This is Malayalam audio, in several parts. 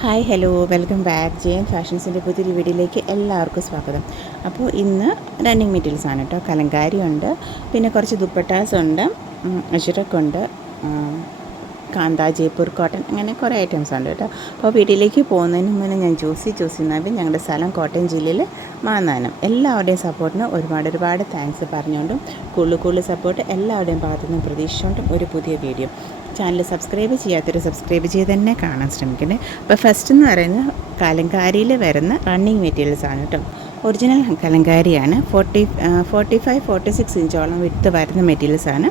Hi hello welcome back J N ഫാഷൻസിൻ്റെ പുതിയൊരു വീഡിയോയിലേക്ക് എല്ലാവർക്കും സ്വാഗതം. അപ്പോൾ ഇന്ന് റണ്ണിങ് മെറ്റീരിയൽസ് ആണ് കേട്ടോ. കലങ്കാരി ഉണ്ട്, പിന്നെ കുറച്ച് ദുപ്പട്ടാസ് ഉണ്ട്, അജ്രക്കുണ്ട്, കാന്ത, ജയ്പൂർ കോട്ടൺ, അങ്ങനെ കുറേ ഐറ്റംസ് ഉണ്ട് കേട്ടോ. അപ്പോൾ വീട്ടിലേക്ക് പോകുന്നതിന് മുന്നേ ഞാൻ ജോസി നബി, ഞങ്ങളുടെ സ്ഥലം കോട്ടയം ജില്ലയിൽ മാന്നാനം. എല്ലാവരുടെയും സപ്പോർട്ടിന് ഒരുപാട് താങ്ക്സ് പറഞ്ഞുകൊണ്ടും കൂടുതൽ സപ്പോർട്ട് എല്ലാവരുടെയും ഭാഗത്തുനിന്നും പ്രതീക്ഷിച്ചുകൊണ്ടും ഒരു പുതിയ വീഡിയോ. ചാനൽ സബ്സ്ക്രൈബ് ചെയ്യാത്തൊരു സബ്സ്ക്രൈബ് ചെയ്ത് തന്നെ കാണാൻ ശ്രമിക്കണേ. അപ്പോൾ ഫസ്റ്റ് എന്ന് പറയുന്നത് കലങ്കാരിയിൽ വരുന്ന റണ്ണിങ് മെറ്റീരിയൽസ് ആണ് കേട്ടോ. ഒറിജിനൽ കലങ്കാരിയാണ്. 45-46 ഇഞ്ചോളം വിട്ട് വരുന്ന മെറ്റീരിയൽസാണ്.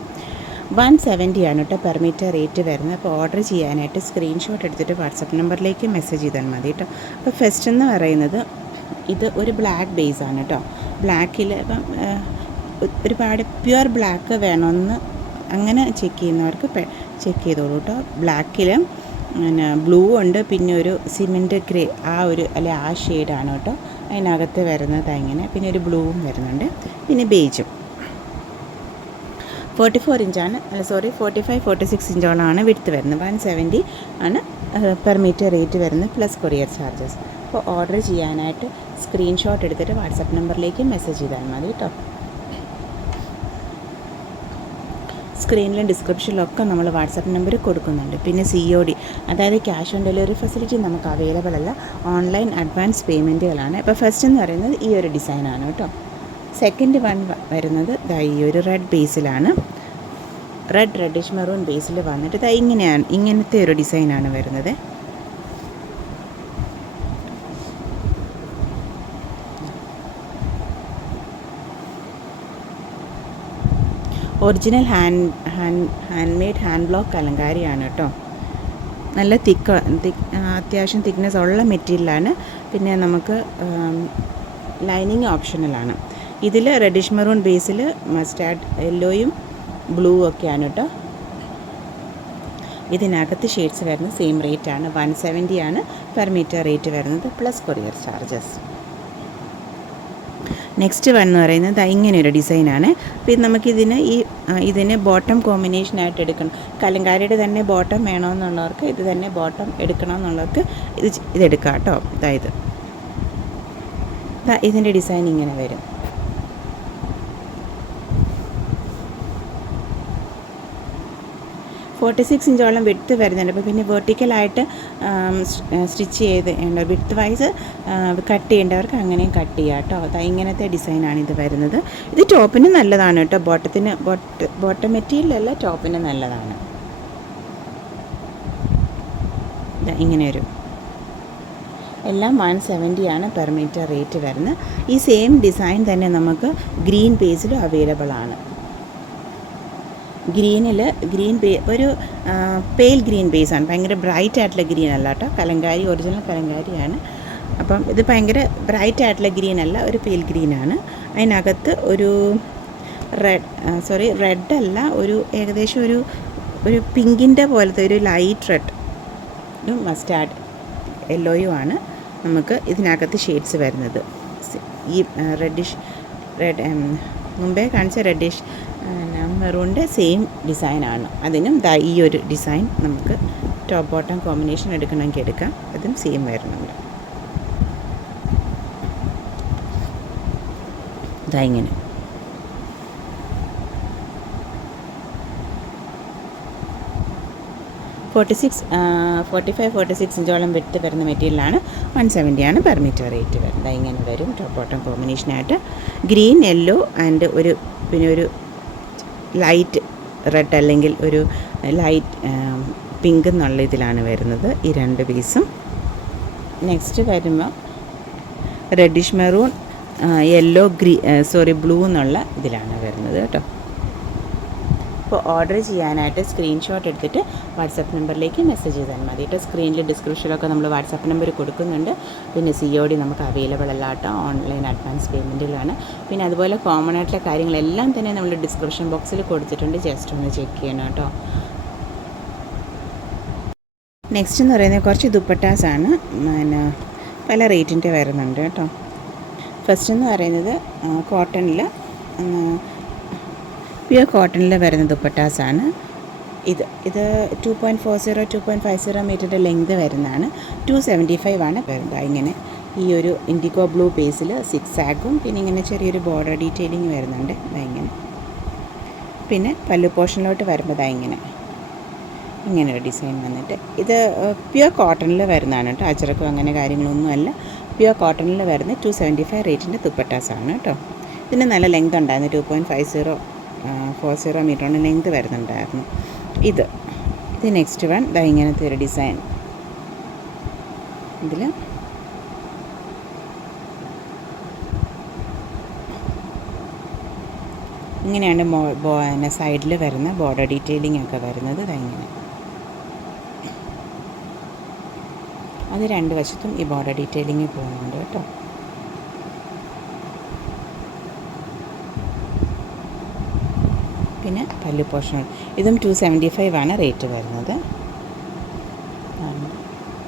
170 ആണ് കേട്ടോ പെർ മീറ്റർ റേറ്റ് വരുന്നത്. അപ്പോൾ ഓർഡർ ചെയ്യാനായിട്ട് സ്ക്രീൻഷോട്ട് എടുത്തിട്ട് വാട്സപ്പ് നമ്പറിലേക്ക് മെസ്സേജ് ചെയ്താൽ മതി കേട്ടോ. അപ്പോൾ ഫസ്റ്റ് എന്ന് പറയുന്നത് ഇത് ഒരു ബ്ലാക്ക് ബേസ് ആണ് കേട്ടോ. ബ്ലാക്കിൽ ഇപ്പം ഒരുപാട് പ്യുവർ ബ്ലാക്ക് വേണമെന്ന് അങ്ങനെ ചെക്ക് ചെയ്യുന്നവർക്ക് ചെക്ക് ചെയ്തോളൂ കേട്ടോ. ബ്ലാക്കിൽ പിന്നെ ബ്ലൂ ഉണ്ട്, പിന്നെ ഒരു സിമെൻറ്റ് ഗ്രേ ആ ഷെയ്ഡാണ് കേട്ടോ അതിനകത്ത് വരുന്നത്. അങ്ങനെ പിന്നെ ഒരു ബ്ലൂവും വരുന്നുണ്ട്, പിന്നെ ബേജും. 44 ഇഞ്ചാണ് 45-46 ഇഞ്ചോളമാണ് വിഡ്ത്ത് വരുന്നത്. 170 ആണ് പെർ മീറ്റർ റേറ്റ് വരുന്നത്, പ്ലസ് കൊറിയർ ചാർജസ്. അപ്പോൾ ഓർഡർ ചെയ്യാനായിട്ട് സ്ക്രീൻഷോട്ട് എടുത്തിട്ട് വാട്സപ്പ് നമ്പറിലേക്ക് മെസ്സേജ് ചെയ്താൽ മതി കേട്ടോ. സ്ക്രീനിലും ഡിസ്ക്രിപ്ഷനിലൊക്കെ നമ്മൾ വാട്സപ്പ് നമ്പർ കൊടുക്കുന്നുണ്ട്. പിന്നെ COD, അതായത് ക്യാഷ് ഓൺ ഡെലിവറി ഫെസിലിറ്റി നമുക്ക് അവൈലബിൾ അല്ല. ഓൺലൈൻ അഡ്വാൻസ് പേയ്മെൻറ്റുകളാണ്. ഇപ്പോൾ ഫസ്റ്റ് എന്ന് പറയുന്നത് ഈ ഒരു ഡിസൈനാണ് കേട്ടോ. സെക്കൻഡ് വൺ വരുന്നത് ഈ ഒരു റെഡ് ബേസിലാണ്. റെഡിഷ് മെറൂൺ ബേസിൽ വന്നിട്ട് ഇങ്ങനത്തെ ഒരു ഡിസൈനാണ് വരുന്നത്. Original handmade hand block കലങ്കാരിയാണ് കേട്ടോ. നല്ല അത്യാവശ്യം തിക്നെസ് ഉള്ള മെറ്റീരിയലാണ്. പിന്നെ നമുക്ക് ലൈനിങ് ഓപ്ഷണലാണ്. ഇതിൽ റെഡിഷ് മെറൂൺ ബേസിൽ മസ്റ്റാർഡ് യെല്ലോയും ബ്ലൂ ഒക്കെയാണ് കേട്ടോ. ഇതിനകത്ത് ഷെയ്ഡ്സ് വരുന്നത് സെയിം റേറ്റാണ്. 170 ആണ് പെർ മീറ്റർ റേറ്റ് വരുന്നത്, plus courier charges. Next one എന്ന് പറയുന്നത് ഇങ്ങനെയൊരു ഡിസൈനാണ്. അപ്പോൾ ഇതിന് ബോട്ടം കോമ്പിനേഷനായിട്ട് എടുക്കണം. കലങ്കാരിയുടെ തന്നെ ബോട്ടം വേണമെന്നുള്ളവർക്ക് ഇത് തന്നെ ബോട്ടം എടുക്കണമെന്നുള്ളവർക്ക് ഇതെടുക്കാം കേട്ടോ. ഇതിൻ്റെ ഡിസൈൻ ഇങ്ങനെ വരും. $46 ഇഞ്ചോളം വിഡ്ത്ത് വരുന്നുണ്ട്. അപ്പോൾ പിന്നെ വെർട്ടിക്കലായിട്ട് സ്റ്റിച്ച് ചെയ്ത് വിഡ്ത്ത് വൈസ് കട്ട് ചെയ്യേണ്ടവർക്ക് അങ്ങനെയും കട്ട് ചെയ്യാം കേട്ടോ. ഇങ്ങനത്തെ ഡിസൈനാണ് ഇത് വരുന്നത്. ഇത് ടോപ്പിന് നല്ലതാണ് കേട്ടോ. ബോട്ടം മെറ്റീരിയലല്ല, ടോപ്പിന് നല്ലതാണ്. ഇങ്ങനെ വരും. എല്ലാം 170 ആണ് പെർ മീറ്റർ റേറ്റ് വരുന്നത്. ഈ സെയിം ഡിസൈൻ തന്നെ നമുക്ക് ഗ്രീൻ പേജിലും അവൈലബിൾ ആണ്. ഒരു പെയിൽ ഗ്രീൻ ബേസാണ്. ഭയങ്കര ബ്രൈറ്റ് ആയിട്ടുള്ള ഗ്രീൻ അല്ല കേട്ടോ. കലങ്കാരി ഒറിജിനൽ കലങ്കാരിയാണ്. അപ്പം ഇത് ഭയങ്കര ബ്രൈറ്റ് ആയിട്ടുള്ള ഗ്രീൻ അല്ല, ഒരു പെയിൽ ഗ്രീനാണ്. അതിനകത്ത് ഒരു റെഡ് അല്ല, ഒരു ഏകദേശം ഒരു പിങ്കിൻ്റെ പോലത്തെ ഒരു ലൈറ്റ് റെഡ് മസ്റ്റാർഡ് യെല്ലോയും ആണ് നമുക്ക് ഇതിനകത്ത് ഷെയ്ഡ്സ് വരുന്നത്. ഈ റെഡ് മുമ്പേ കാണിച്ച റെഡിഷ് മെറൂണിൻ്റെ സെയിം ഡിസൈനാണ്. അതിനും ഈ ഒരു ഡിസൈൻ നമുക്ക് ടോപ്പ് ബോട്ടം കോമ്പിനേഷൻ എടുക്കണമെങ്കിൽ എടുക്കാം. അതും സെയിം വരുന്നുണ്ട്. ഇങ്ങനെ 45-46 ഇഞ്ചോളം വിട്ട് വരുന്ന മെറ്റീരിയലാണ്. 170 ആണ് പെർ മീറ്റർ റേറ്റ് വരുന്നത്. ഇങ്ങനെ വരും ടോപ്പ് ബോട്ടം കോമ്പിനേഷനായിട്ട്. ഗ്രീൻ, യെല്ലോ ആൻഡ് പിന്നെ ഒരു ലൈറ്റ് റെഡ് അല്ലെങ്കിൽ ഒരു ലൈറ്റ് പിങ്ക് എന്നുള്ള ഇതിലാണ് വരുന്നത് ഈ രണ്ട് പീസും. നെക്സ്റ്റ് വരുമ്പോൾ റെഡിഷ് മെറൂൺ, യെല്ലോ, ബ്ലൂ എന്നുള്ള ഇതിലാണ് വരുന്നത് കേട്ടോ. അപ്പോൾ ഓർഡർ ചെയ്യാനായിട്ട് സ്ക്രീൻഷോട്ട് എടുത്തിട്ട് വാട്സപ്പ് നമ്പറിലേക്ക് മെസ്സേജ് ചെയ്താൽ മതി കേട്ടോ. സ്ക്രീനിൽ ഡിസ്ക്രിപ്ഷനിലൊക്കെ നമ്മൾ വാട്സപ്പ് നമ്പർ കൊടുക്കുന്നുണ്ട്. പിന്നെ COD നമുക്ക് അവൈലബിൾ അല്ല കേട്ടോ. ഓൺലൈൻ അഡ്വാൻസ് പേയ്മെൻറ്റിലാണ്. പിന്നെ അതുപോലെ കോമൺ ആയിട്ടുള്ള കാര്യങ്ങളെല്ലാം തന്നെ നമ്മൾ ഡിസ്ക്രിപ്ഷൻ ബോക്സിൽ കൊടുത്തിട്ടുണ്ട്. ജസ്റ്റ് ഒന്ന് ചെക്ക് ചെയ്യണം കേട്ടോ. നെക്സ്റ്റ് എന്ന് പറയുന്നത് കുറച്ച് ദുപ്പട്ടാസാണ്. പിന്നെ പല റേറ്റിൻ്റെ വരുന്നുണ്ട് കേട്ടോ. ഫസ്റ്റ് എന്ന് പറയുന്നത് കോട്ടണിൽ പ്യുവർ കോട്ടണിൽ വരുന്ന ദുപ്പട്ടാസാണ്. ഇത് 2.50 മീറ്ററിൻ്റെ ലെങ്ത് വരുന്നതാണ്. 275 ആണ് വരുന്നത്. ഇങ്ങനെ ഈ ഒരു ഇൻഡിഗോ ബ്ലൂ ബേസിൽ 6 ആഗും പിന്നെ ഇങ്ങനെ ചെറിയൊരു ബോർഡർ ഡീറ്റെയിലിംഗ് വരുന്നുണ്ട്. ഇങ്ങനെ പിന്നെ പല്ലു പോർഷനിലോട്ട് വരുമ്പോൾ ഇങ്ങനൊരു ഡിസൈൻ വന്നിട്ട് ഇത് പ്യുവർ കോട്ടണിൽ വരുന്നതാണ് കേട്ടോ. അച്ചടക്കം അങ്ങനെ കാര്യങ്ങളൊന്നുമല്ല. പ്യുവർ കോട്ടണിൽ വരുന്ന 275 റേറ്റിൻ്റെ ദുപ്പട്ടാസാണ് കേട്ടോ. ഇതിന് നല്ല ലെങ്ത് ഉണ്ടായിരുന്നു. 2.40 മീറ്ററാണ് ലെങ്ത് വരുന്നുണ്ടായിരുന്നു. ഇത് നെക്സ്റ്റ് വൺ ഇങ്ങനത്തെ ഒരു ഡിസൈൻ. ഇതിൽ ഇങ്ങനെയാണ് സൈഡിൽ വരുന്ന ബോർഡർ ഡീറ്റെയിലിംഗ് ഒക്കെ വരുന്നത്. ഇങ്ങനെ അത് രണ്ട് വശത്തും ഈ ബോർഡർ ഡീറ്റെയിലിംഗ് പോകുന്നുണ്ട് കേട്ടോ. പിന്നെ പല്ലു പോർഷൻ ഇതും 275 ആണ് റേറ്റ് വരുന്നത്.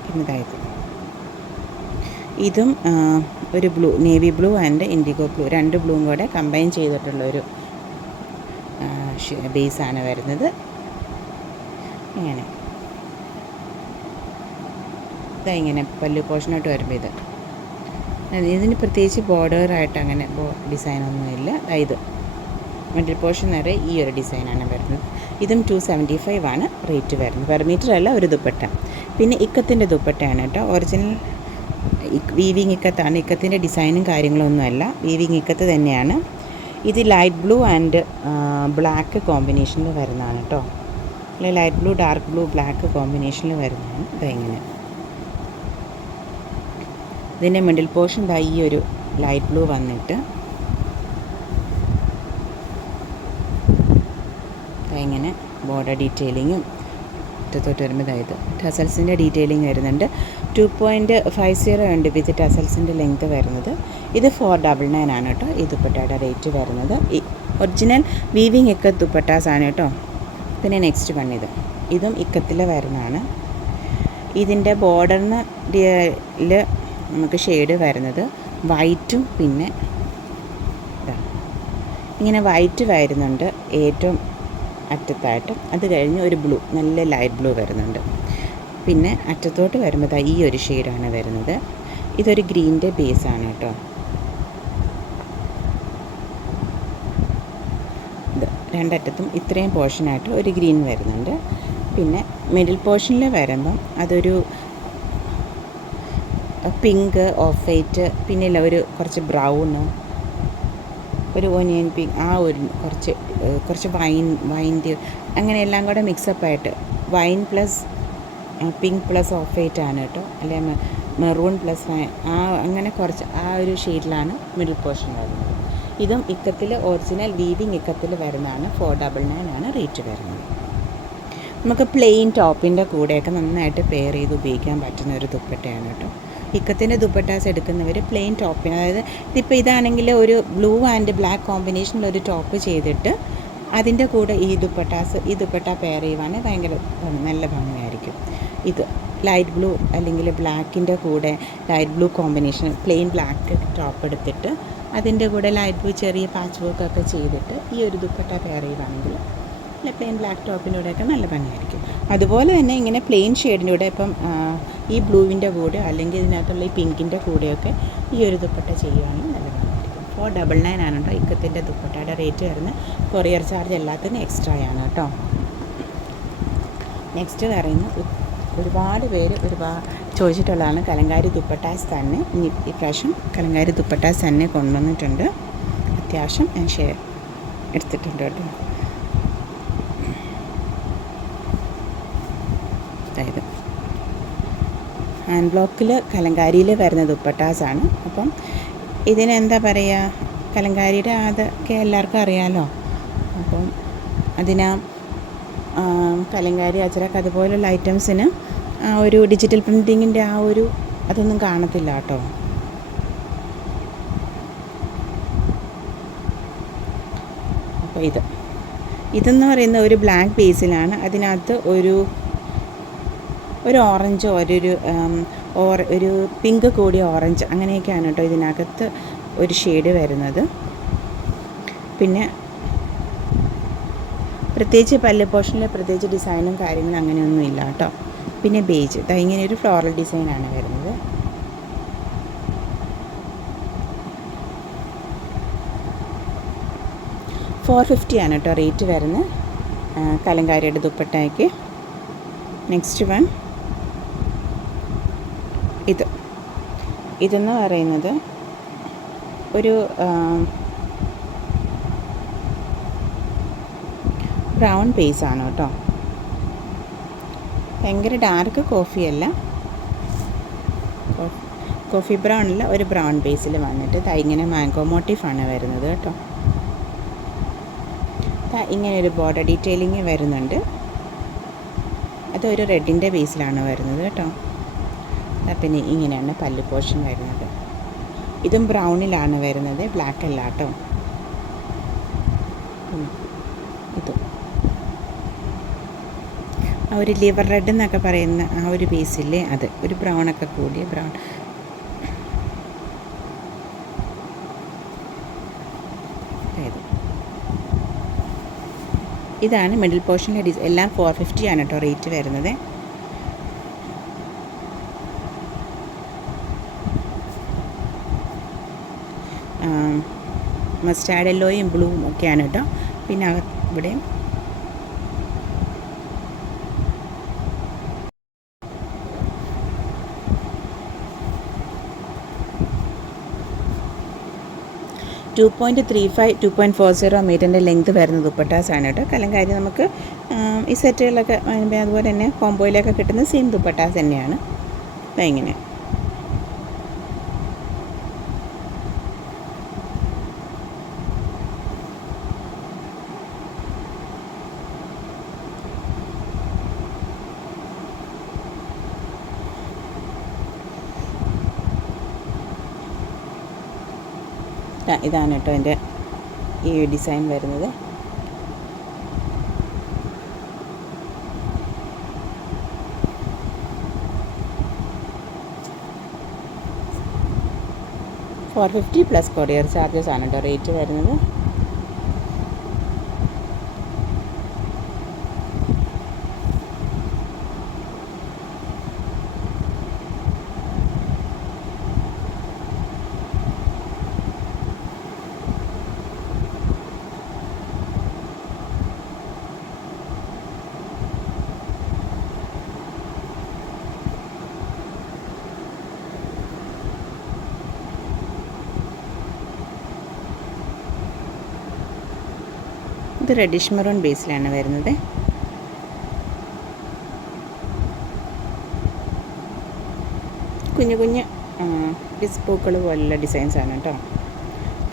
പിന്നെ ഇതും ഒരു blue, navy blue and IndiGo blue, രണ്ട് ബ്ലൂവും കൂടെ കമ്പൈൻ ചെയ്തിട്ടുള്ളൊരു ബേസാണ് വരുന്നത്. ഇങ്ങനെ പല്ലു പോർഷനോട്ട് വരുമ്പോൾ ഇതിന് പ്രത്യേകിച്ച് ബോർഡറായിട്ട് അങ്ങനെ ഡിസൈനൊന്നുമില്ല. ഇത് മിഡിൽ പോർഷൻ വരെ ഈ ഒരു ഡിസൈനാണ് വരുന്നത്. ഇതും 275 ആണ് റേറ്റ് വരുന്നത്. പെർ മീറ്റർ അല്ല, ഒരു ദുപ്പട്ട. പിന്നെ ഇക്കത്തിൻ്റെ ദുപ്പട്ടയാണ് കേട്ടോ. Original weaving ഇക്കത്താണ്. ഇക്കത്തിൻ്റെ ഡിസൈനും കാര്യങ്ങളൊന്നുമല്ല, വീവിങ് ഇക്കത്ത് തന്നെയാണ്. ഇത് ലൈറ്റ് ബ്ലൂ ആൻഡ് ബ്ലാക്ക് കോമ്പിനേഷനിൽ വരുന്നതാണ് കേട്ടോ. അല്ലെ light blue dark blue black കോമ്പിനേഷനിൽ വരുന്നതാണ്. ഇതെങ്ങനെ ഇതിൻ്റെ മിഡിൽ പോർഷൻ ഈ ഒരു ലൈറ്റ് ബ്ലൂ വന്നിട്ട് ഇങ്ങനെ ബോർഡർ ഡീറ്റെയിലിങ്ങും തൊട്ട് വരുമ്പോൾ ടസൽസിൻ്റെ ഡീറ്റെയിലിംഗ് വരുന്നുണ്ട്. 2.50 ഉണ്ട് വിത്ത് ടസൽസിൻ്റെ ലെങ്ത് വരുന്നത്. ഇത് 499 ആണ് കേട്ടോ ഈ ദുപ്പട്ടയുടെ റേറ്റ് വരുന്നത്. ഈ ഒറിജിനൽ വീവിങ് ഇക്കത്ത് ദുപ്പട്ടാസാണ് കേട്ടോ. പിന്നെ നെക്സ്റ്റ് വൺ ഇതും ഇക്കത്തിൽ വരുന്നതാണ്. ഇതിൻ്റെ ബോർഡറിന് നമുക്ക് ഷെയ്ഡ് വരുന്നത് വൈറ്റും പിന്നെ ഇങ്ങനെ വൈറ്റ് വരുന്നുണ്ട് ഏറ്റവും അറ്റത്തായിട്ട്. അത് കഴിഞ്ഞ് ഒരു ബ്ലൂ, നല്ല ലൈറ്റ് ബ്ലൂ വരുന്നുണ്ട്. പിന്നെ അറ്റത്തോട്ട് വരുമ്പോൾ ഈ ഒരു ഷെയ്ഡാണ് വരുന്നത്. ഇതൊരു ഗ്രീൻ്റെ ബേസാണ് കേട്ടോ. രണ്ടറ്റത്തും ഇത്രയും പോർഷനായിട്ട് ഒരു ഗ്രീൻ വരുന്നുണ്ട്. പിന്നെ മിഡിൽ പോർഷനിൽ വരുമ്പം അതൊരു പിങ്ക്, ഓഫ് വൈറ്റ്, പിന്നെ ഒരു കുറച്ച് ബ്രൗണ്, ഒരു ഒനിയൻ പിങ്ക്, ആ ഒരു കുറച്ച് വൈൻ്റെ അങ്ങനെ എല്ലാം കൂടെ മിക്സപ്പായിട്ട് wine plus pink plus off white ആണ് കേട്ടോ. അല്ലെ മെറൂൺ പ്ലസ് അങ്ങനെ കുറച്ച് ആ ഒരു ഷെയ്ഡിലാണ് മിഡിൽ പോർഷൻ വരുന്നത്. ഇതും ഇക്കത്തിൽ ഒറിജിനൽ വീവിങ് ഇക്കത്തിൽ വരുന്നതാണ്. 499 ആണ് റേറ്റ് വരുന്നത്. നമുക്ക് പ്ലെയിൻ ടോപ്പിൻ്റെ കൂടെയൊക്കെ നന്നായിട്ട് പെയർ ചെയ്ത് ഉപയോഗിക്കാൻ പറ്റുന്ന ഒരു ദുപ്പട്ടയാണ് കേട്ടോ. ഇക്കത്തിൻ്റെ ദുപ്പട്ടാസ് എടുക്കുന്നവർ പ്ലെയിൻ ടോപ്പിന്, അതായത് ഇതിപ്പോൾ ഇതാണെങ്കിൽ ഒരു ബ്ലൂ ആൻഡ് ബ്ലാക്ക് കോമ്പിനേഷനിലൊരു ടോപ്പ് ചെയ്തിട്ട് അതിൻ്റെ കൂടെ ഈ ദുപ്പട്ട പെയർ ചെയ്യുവാണെങ്കിൽ ഭയങ്കര നല്ല ഭംഗിയായിരിക്കും. ഇത് ലൈറ്റ് ബ്ലൂ അല്ലെങ്കിൽ ബ്ലാക്കിൻ്റെ കൂടെ light blue combination plain black top എടുത്തിട്ട് അതിൻ്റെ കൂടെ ലൈറ്റ് ബ്ലൂ ചെറിയ പാച്ച് വർക്കൊക്കെ ചെയ്തിട്ട് ഈ ഒരു ദുപ്പട്ട പെയർ ചെയ്യുവാണെങ്കിൽ അല്ല പ്ലെയിൻ ബ്ലാക്ക് ടോപ്പിൻ്റെ കൂടെയൊക്കെ നല്ല ഭംഗിയായിരിക്കും. അതുപോലെ തന്നെ ഇങ്ങനെ പ്ലെയിൻ ഷെയ്ഡിൻ്റെ കൂടെ ഇപ്പം ഈ ബ്ലൂവിൻ്റെ കൂടെ അല്ലെങ്കിൽ ഇതിനകത്തുള്ള ഈ പിങ്കിൻ്റെ കൂടെയൊക്കെ ഈ ഒരു ദുപ്പട്ട ചെയ്യുകയാണെങ്കിൽ നല്ല ഭംഗിയായിരിക്കും. 499 ആണ് കേട്ടോ ഇക്കത്തിൻ്റെ ദുപ്പട്ടയുടെ റേറ്റ് വരുന്നത്. കൊറിയർ ചാർജ് എല്ലാത്തിനും എക്സ്ട്രാ ആണ് കേട്ടോ. നെക്സ്റ്റ് പറയുന്നത് ഒരുപാട് പേര് ചോദിച്ചിട്ടുള്ളതാണ് കലങ്കാരി ദുപ്പട്ടാസ് തന്നെ. ഈ പ്രാവശ്യം കലങ്കാരി ദുപ്പട്ടാസ് തന്നെ കൊണ്ടുവന്നിട്ടുണ്ട്. അത്യാവശ്യം ഞാൻ എടുത്തിട്ടുണ്ട് കേട്ടോ. അതായത് ഹാൻഡ് ബ്ലോക്കിൽ കലങ്കാരിയിൽ വരുന്ന ദുപ്പട്ടാസാണ്. അപ്പം ഇതിനെന്താ പറയുക, കലങ്കാരിയുടെ അതൊക്കെ എല്ലാവർക്കും അറിയാമല്ലോ. അപ്പം കലങ്കാരി അച്ചടക്കം അതുപോലുള്ള ഐറ്റംസിന് ഒരു ഡിജിറ്റൽ പ്രിൻറ്റിങ്ങിൻ്റെ അതൊന്നും കാണത്തില്ല കേട്ടോ. അപ്പോൾ ഇതെന്ന് പറയുന്ന ഒരു ബ്ലാക്ക് ബേസിലാണ്. അതിനകത്ത് ഒരു ഓറഞ്ചോ ഒരു പിങ്ക് കൂടിയ ഓറഞ്ച് അങ്ങനെയൊക്കെയാണ് കേട്ടോ ഇതിനകത്ത് ഒരു ഷെയ്ഡ് വരുന്നത്. പിന്നെ പ്രത്യേകിച്ച് പല്ല് പോർഷനിൽ പ്രത്യേകിച്ച് ഡിസൈനും കാര്യങ്ങളും അങ്ങനെയൊന്നും ഇല്ല കേട്ടോ. പിന്നെ ബേജ് ഇങ്ങനെ ഒരു ഫ്ലോറൽ ഡിസൈനാണ് വരുന്നത്. $450 ആണ് കേട്ടോ റേറ്റ് വരുന്നത് കലങ്കാരിയുടെ ദുപ്പട്ടയ്ക്ക്. നെക്സ്റ്റ് വൺ ഇതെന്ന് പറയുന്നത് ഒരു ബ്രൗൺ ബേസാണ് കേട്ടോ. ഭയങ്കര ഡാർക്ക് കോഫിയല്ല, കോഫി ബ്രൗണിൽ ഒരു ബ്രൗൺ ബേസിൽ വന്നിട്ട് ഇങ്ങനെ മാംഗോ മോട്ടീഫാണ് വരുന്നത് കേട്ടോ. ഇങ്ങനെ ഒരു ബോർഡർ ഡീറ്റെയിലിങ് വരുന്നുണ്ട്. അതൊരു റെഡിൻ്റെ ബേസിലാണ് വരുന്നത് കേട്ടോ. പിന്നെ ഇങ്ങനെയാണ് പല്ല് പോർഷൻ വരുന്നത്. ഇതും ബ്രൗണിലാണ് വരുന്നത്, ബ്ലാക്ക് അല്ല കേട്ടോ. ഇതും ആ ഒരു ലിവർ റെഡ് എന്നൊക്കെ പറയുന്ന ആ ഒരു ബേസില്ലേ, അത് ഒരു ബ്രൗണൊക്കെ കൂടിയ ബ്രൗൺ. ഇതാണ് മിഡിൽ പോർഷനിലെ എല്ലാം $450 ആണ് കേട്ടോ റേറ്റ് വരുന്നത്. മസ്റ്റാർഡ് യെല്ലോയും ബ്ലൂവും ഒക്കെയാണ് കേട്ടോ. പിന്നെ ഇവിടെയും $2.40 മീറ്ററിൻ്റെ ലെങ്ത് വരുന്ന ദുപ്പട്ടാസാണ് കേട്ടോ. കലങ്കാരി നമുക്ക് ഈ സെറ്റുകളിലൊക്കെ അതുപോലെ തന്നെ കോംബോയിലൊക്കെ കിട്ടുന്ന സെയിം ദുപ്പട്ടാസ് തന്നെയാണ്. ഇങ്ങനെ ഇതാണ് കേട്ടോ എൻ്റെ ഈ ഡിസൈൻ വരുന്നത്. $450 പ്ലസ് കൊറിയർ ചാർജസ് ആണ് കേട്ടോ റേറ്റ് വരുന്നത്. ഇത് റെഡിഷ് മെറൂൺ ബേസിലാണ് വരുന്നത്. കുഞ്ഞു കുഞ്ഞ് പൂക്കൾ പോലുള്ള ഡിസൈൻസാണ് കേട്ടോ.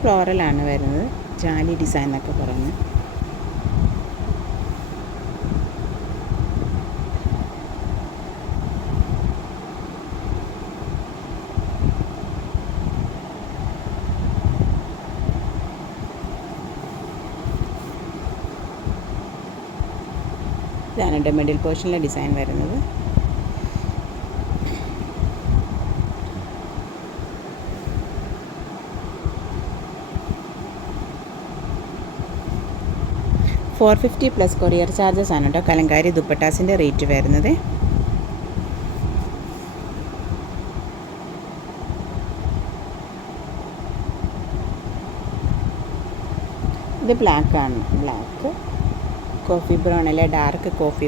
ഫ്ലോറലാണ് വരുന്നത്, ജാലി ഡിസൈൻ എന്നൊക്കെ പറഞ്ഞ്. ഇതാണ് എൻ്റെ മിഡിൽ പോർഷനിലെ ഡിസൈൻ വരുന്നത്. $450 പ്ലസ് കൊറിയർ ചാർജസ് ആണ് കേട്ടോ കലങ്കാരി ദുപ്പട്ടാസിൻ്റെ റേറ്റ് വരുന്നത്. ഇത് ബ്ലാക്കാണ്, ബ്ലാക്ക് കോഫി ബ്രൗൺ അല്ലെ ഡാർക്ക് കോഫി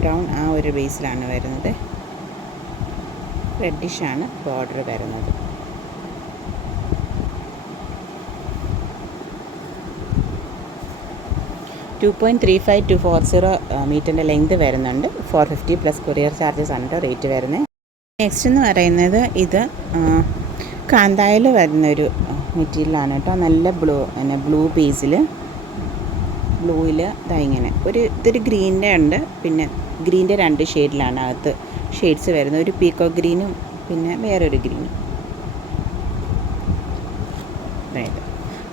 ബ്രൗൺ ആ ഒരു ബേസിലാണ് വരുന്നത്. റെഡിഷാണ് ബോർഡർ വരുന്നത്. $2.35-240 മീറ്ററിൻ്റെ ലെങ്ത് വരുന്നുണ്ട്. $450 പ്ലസ് കൊറിയർ ചാർജസ് ആണ് കേട്ടോ റേറ്റ് വരുന്നത്. നെക്സ്റ്റ് എന്ന് പറയുന്നത് ഇത് കാന്തായിൽ വരുന്നൊരു മെറ്റീരിയലാണ് കേട്ടോ. നല്ല ബ്ലൂ ബേസിൽ ബ്ലൂവിൽ ഇങ്ങനെ ഇതൊരു ഗ്രീനിൻ്റെ ഉണ്ട്, പിന്നെ ഗ്രീനിൻ്റെ 2 ഷെയ്ഡിലാണ് അകത്ത് ഷെയ്ഡ്സ് വരുന്നത്. ഒരു പീക്കോ ഗ്രീനും പിന്നെ വേറൊരു ഗ്രീനും. അതായത്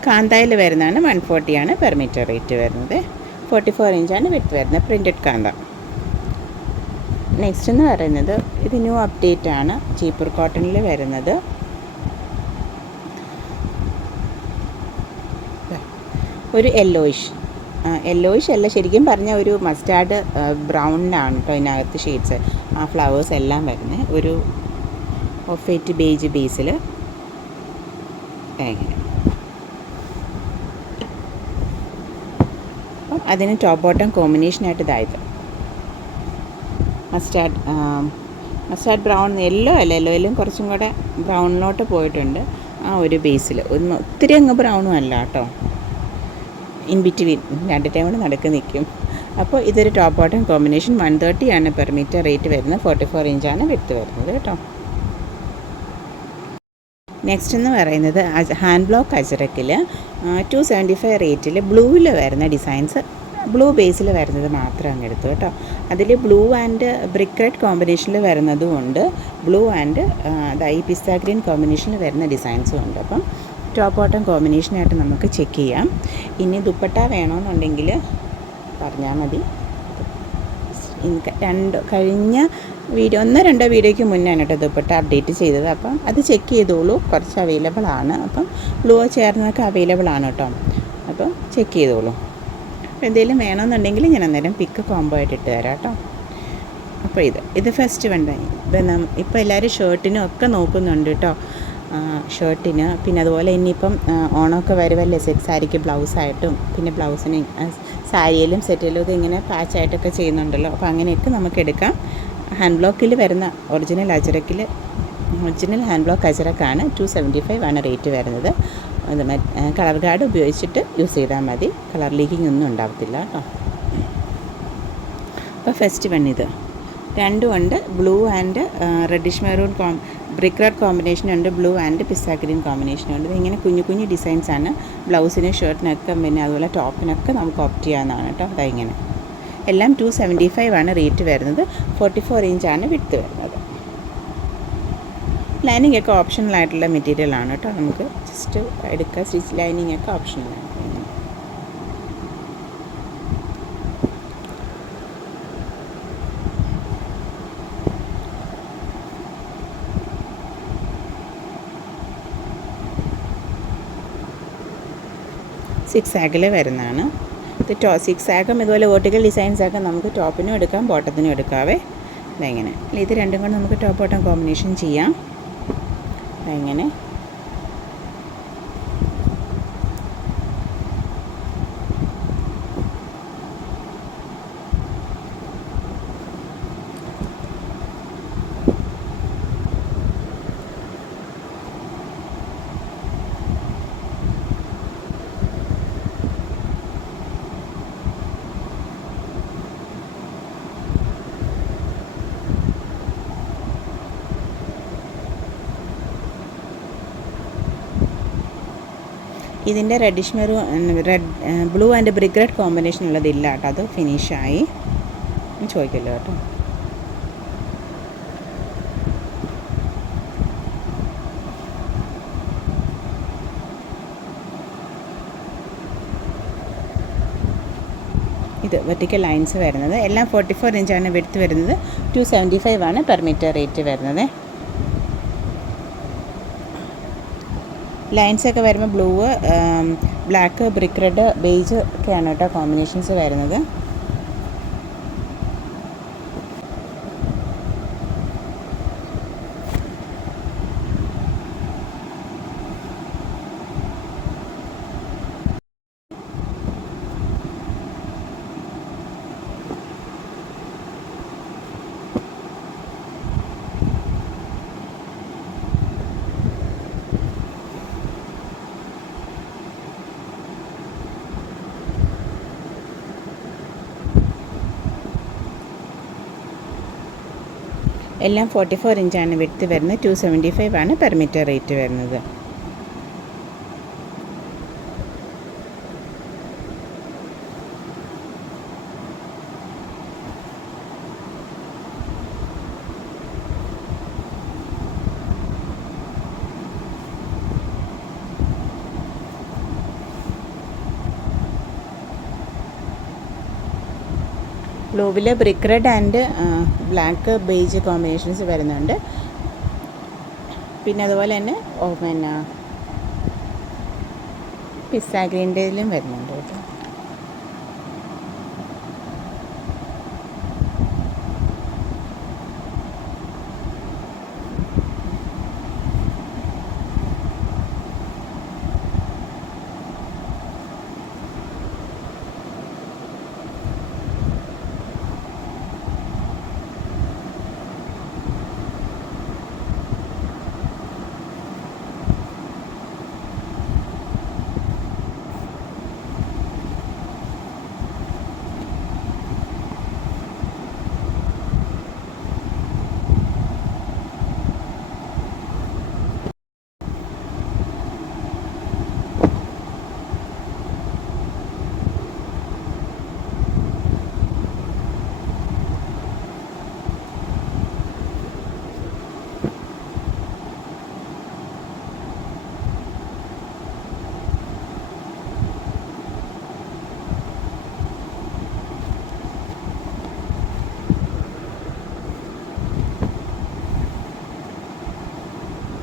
കാന്തായിൽ വരുന്നതാണ്. 140 ആണ് പെർ മീറ്റർ റേറ്റ് വരുന്നത്. 44 ഇഞ്ചാണ് വിഡ്ത്ത് വരുന്നത്. പ്രിൻറ്റഡ് കാന്ത. നെക്സ്റ്റ് എന്ന് പറയുന്നത് ഇത് ന്യൂ അപ്ഡേറ്റ് ആണ്, ചീപ്പർ കോട്ടണിൽ വരുന്നത്. ഒരു യെല്ലോയിഷ് യെല്ലോയിഷ് അല്ല, ശരിക്കും പറഞ്ഞാൽ ഒരു മസ്റ്റാർഡ് ബ്രൗണിനാണ് കേട്ടോ ഇതിനകത്ത് ഷെയ്ഡ്സ്. ആ ഫ്ലവേഴ്സ് എല്ലാം വരുന്നത് ഒരു ഓഫ് വൈറ്റ് ബേജ് ബേസിൽ ഇങ്ങനെ. അപ്പം അതിന് ടോപ്പ് ബോട്ടം കോമ്പിനേഷനായിട്ട് ഇതായത് മസ്റ്റാർഡ് ബ്രൗൺ, യെല്ലോ അല്ല, യെല്ലോയിലും കുറച്ചും കൂടെ ബ്രൗണിലോട്ട് പോയിട്ടുണ്ട് ആ ഒരു ബേസിൽ. ഒത്തിരി അങ്ങ് ബ്രൗണും അല്ല കേട്ടോ, ഇൻ ബിറ്റ്വീൻ രണ്ടിൻ്റെയും കൂടെ നടക്ക് നിൽക്കും. അപ്പോൾ ഇതൊരു ടോപ്പ് ബോട്ടം കോമ്പിനേഷൻ. 130 ആണ് പെർ മീറ്റർ റേറ്റ് വരുന്നത്. 44 ഇഞ്ചാണ് വിഡ്ത്ത് വരുന്നത് കേട്ടോ. നെക്സ്റ്റ് എന്ന് പറയുന്നത് ഹാൻഡ് ബ്ലോക്ക് അജ്രക്കിൽ 275 റേറ്റിൽ ബ്ലൂവിൽ വരുന്ന ഡിസൈൻസ്, ബ്ലൂ ബേസിൽ വരുന്നത് മാത്രം അങ്ങ് എടുത്തു കേട്ടോ. അതിൽ ബ്ലൂ ആൻഡ് ബ്രിക്ക് റെഡ് കോമ്പിനേഷനിൽ വരുന്നതും ഉണ്ട്, ബ്ലൂ ആൻഡ് ഈ പിസ്ത ഗ്രീൻ കോമ്പിനേഷനിൽ വരുന്ന ഡിസൈൻസും ഉണ്ട്. അപ്പം ടോപ്പ് ബോട്ടം കോമ്പിനേഷനായിട്ട് നമുക്ക് ചെക്ക് ചെയ്യാം. ഇനി ദുപ്പട്ട വേണമെന്നുണ്ടെങ്കിൽ പറഞ്ഞാൽ മതി. കഴിഞ്ഞ വീഡിയോ 1-2 വീഡിയോയ്ക്ക് മുന്നാണ് കേട്ടോ ദുപ്പട്ട അപ്ഡേറ്റ് ചെയ്തത്. അപ്പം അത് ചെക്ക് ചെയ്തോളൂ, കുറച്ച് അവൈലബിൾ ആണ്. അപ്പം ബ്ലൂ ചേർന്നൊക്കെ അവൈലബിൾ ആണ് കേട്ടോ, അപ്പം ചെക്ക് ചെയ്തോളൂ. അപ്പോൾ എന്തെങ്കിലും വേണമെന്നുണ്ടെങ്കിൽ ഞാൻ അന്നേരം പിക്ക് കോംബോ ആയിട്ട് ഇട്ട് തരാം കേട്ടോ. അപ്പോൾ ഇത് ഫസ്റ്റ് വേണ്ട. ഇപ്പോൾ എല്ലാവരും ഷർട്ടിനും ഒക്കെ നോക്കുന്നുണ്ട് കേട്ടോ, ഷർട്ടിന്. പിന്നെ അതുപോലെ ഇനിയിപ്പം ഓണമൊക്കെ വരുമല്ലേ, സെറ്റ് സാരിക്ക് ബ്ലൗസായിട്ടും പിന്നെ ബ്ലൗസിന് സാരിയിലും സെറ്റിലും ഇത് ഇങ്ങനെ പാച്ചായിട്ടൊക്കെ ചെയ്യുന്നുണ്ടല്ലോ. അപ്പോൾ അങ്ങനെയൊക്കെ നമുക്ക് എടുക്കാം. ഹാൻഡ് ബ്ലോക്കിൽ വരുന്ന ഒറിജിനൽ ഹാൻഡ് ബ്ലോക്ക് അജറക്കാണ്. 275 ആണ് റേറ്റ് വരുന്നത്. അത് കളർ ഗാർഡ് ഉപയോഗിച്ചിട്ട് യൂസ് ചെയ്താൽ മതി, കളർ ലീക്കിംഗ് ഒന്നും ഉണ്ടാകത്തില്ല കേട്ടോ. അപ്പോൾ ഫസ്റ്റ് വൺ ഇത് രണ്ടും ഉണ്ട്. Blue and reddish maroon brick red combination ഉണ്ട്, blue and pista green combination ഉണ്ട്. ഇതിങ്ങനെ കുഞ്ഞു കുഞ്ഞു ഡിസൈൻസാണ്. ബ്ലൗസിനും ഷർട്ടിനൊക്കെ പിന്നെ അതുപോലെ ടോപ്പിനൊക്കെ നമുക്ക് ഓപ്റ്റ് ചെയ്യാവുന്നതാണ് കേട്ടോ. അതിങ്ങനെ എല്ലാം 275 ആണ് റേറ്റ് വരുന്നത്. 44 ഇഞ്ചാണ് വിഡ്ത്ത് വരുന്നത്. ലൈനിങ് ഒക്കെ ഓപ്ഷണൽ ആയിട്ടുള്ള മെറ്റീരിയലാണ് കേട്ടോ, നമുക്ക് ജസ്റ്റ് എടുക്കുക. സ്റ്റിച്ച് ലൈനിങ് ഒക്കെ ഓപ്ഷണലാണ്. 6 ആഗിൽ വരുന്നതാണ് ഇത്. 6 ആഗും ഇതുപോലെ വേർട്ടിക്കൽ ഡിസൈൻസൊക്കെ നമുക്ക് ടോപ്പിനും എടുക്കാം ബോട്ടത്തിനും എടുക്കാവേ. ഇതെങ്ങനെ ഇത് രണ്ടും കൂടെ നമുക്ക് ടോപ്പ് ബോട്ടം കോമ്പിനേഷൻ ചെയ്യാം. ഇതെങ്ങനെ ഇതിൻ്റെ reddish blue and brick red combination ഉള്ളതില്ല കേട്ടോ, അത് ഫിനിഷായി. ചോദിക്കല്ലോ കേട്ടോ. ഇത് വെർട്ടിക്കൽ ലൈൻസ് വരുന്നത് എല്ലാം 44 ഇഞ്ചാണ് വിഡ്ത്ത് വരുന്നത്. 275 ആണ് പെർ മീറ്റർ റേറ്റ് വരുന്നത്. ലൈൻസൊക്കെ വരുമ്പോൾ blue, black, brick red, beige ഒക്കെയാണ് കേട്ടോ കോമ്പിനേഷൻസ് വരുന്നത്. എല്ലാം 44 ഇഞ്ചാണ് വിഡ്ത്ത് വരുന്നത്. 275 ആണ് പെർ മീറ്റർ റേറ്റ് വരുന്നത്. ബ്ലൂവിൽ brick red and black beige combinations വരുന്നുണ്ട്. പിന്നെ അതുപോലെ തന്നെ പിന്നെ പിസ്ത ഗ്രീൻ്റെയിലും വരുന്നുണ്ട് കേട്ടോ.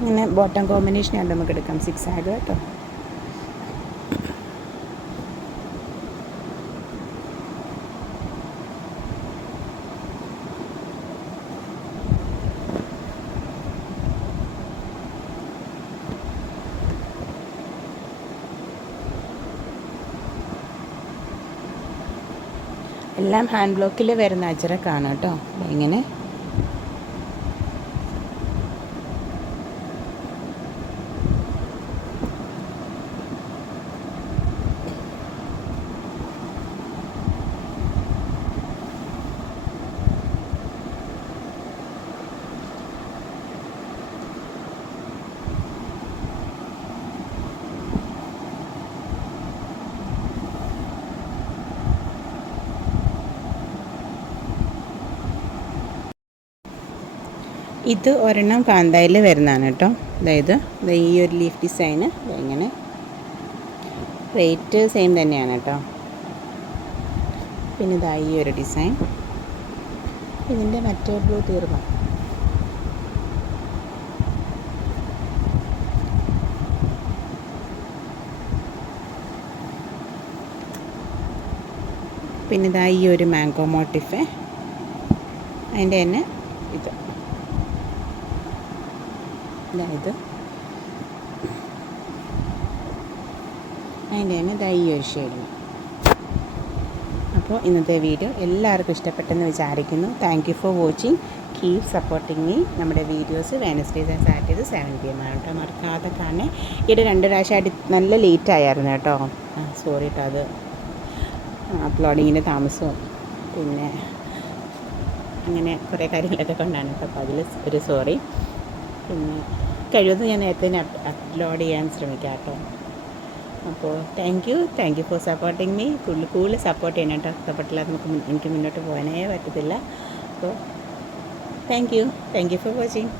ഇങ്ങനെ ബോട്ടം കോമ്പിനേഷനായിട്ട് നമുക്ക് എടുക്കാം 6 ആഗ് കേട്ടോ. എല്ലാം ഹാൻഡ് ബ്ലോക്കിൽ വരുന്ന അജ്രക്കാണ് കേട്ടോ. ഇങ്ങനെ ഇത് ഒരെണ്ണം കാന്തായിൽ വരുന്നതാണ് കേട്ടോ. അതായത് ഈ ഒരു ലീഫ് ഡിസൈന് ഇങ്ങനെ റേറ്റ് സെയിം തന്നെയാണ് കേട്ടോ. പിന്നെ ഇതാ ഈ ഒരു ഡിസൈൻ. ഇതിൻ്റെ മറ്റേ ബ്ലൂ തീർന്നു. പിന്നെ ഇതാ ഈ ഒരു മാംഗോ മോട്ടിഫ്, അതിൻ്റെ തന്നെ ഇത് ഇതായത് അതിൻ്റെ തന്നെ ഇതാ ഈ ഒരു ഷെയ്ഡിന്. അപ്പോൾ ഇന്നത്തെ വീഡിയോ എല്ലാവർക്കും ഇഷ്ടപ്പെട്ടെന്ന് വിചാരിക്കുന്നു. Thank you for watching. Keep supporting me. നമ്മുടെ videos Wednesdays and Saturdays 7 PM ആണ് കേട്ടോ. മറക്കാതെ കാണേ. ഈയിടെ 2 പ്രാവശ്യമായിട്ട് നല്ല ലേറ്റ് ആയിരുന്നു കേട്ടോ. സോറി കേട്ടോ, അത് അപ്ലോഡിങ്ങിൻ്റെ താമസവും പിന്നെ അങ്ങനെ കുറേ കാര്യങ്ങളൊക്കെ കൊണ്ടാണ് കേട്ടോ. അപ്പോൾ അതിൽ ഒരു സോറി. പിന്നെ കഴിവതും ഞാൻ നേരത്തെ തന്നെ അപ്ലോഡ് ചെയ്യാൻ ശ്രമിക്കാം കേട്ടോ. അപ്പോൾ thank you four supporting me. കൂടുതൽ സപ്പോർട്ട് ചെയ്യണം കേട്ടോ. സപ്പോർട്ടില്ലാതെ എനിക്ക് മുന്നോട്ട് പോകാനേ പറ്റത്തില്ല. അപ്പോൾ താങ്ക് യു ഫോർ വാച്ചിങ്.